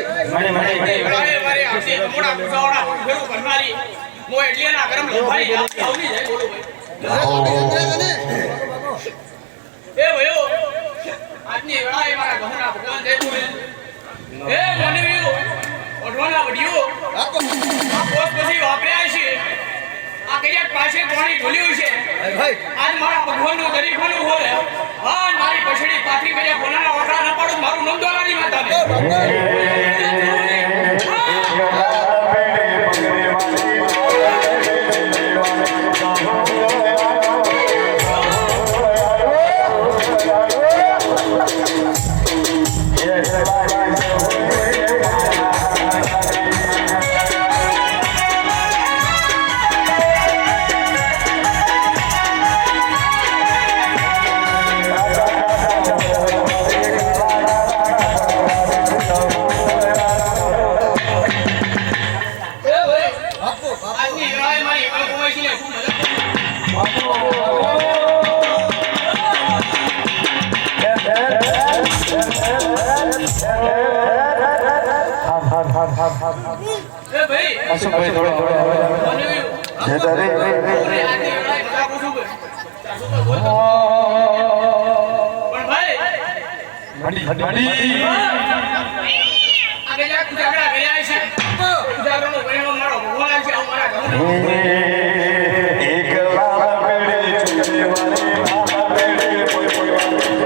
મને મારે આથી મોડા ગુસાવડા ફેરું કરનારી મો એટલીના ગરમ લોભાઈ આવની જાય બોલો ભાઈ એ ભયો આજની વેળાએ મારા ગહુના ભગવાન જય બોલે એ મનવીઓ ઓઢવાના વડિયો આ પોસ પછી વાપર્યા છે આ કયા પાસે પાણી ઢોલ્યું છે આજ મારા ભગવાનનું ગરીબોનું હોય હા મારી પછડી પાથરી કર્યા કોનાના ઓઠા ન પાડું મારું નંદોલાની માતાને ભાઈ થોડો જતા રે પણ ભાઈ મડી આગે જા કુજાગડા ગયા છે કુજાગડાનો પરિણામ મારો ભગવાન છે મારા ઘરનો એક લાલ પેડે ચુકે વાલે લાલ પેડે કોઈ કોઈ આજની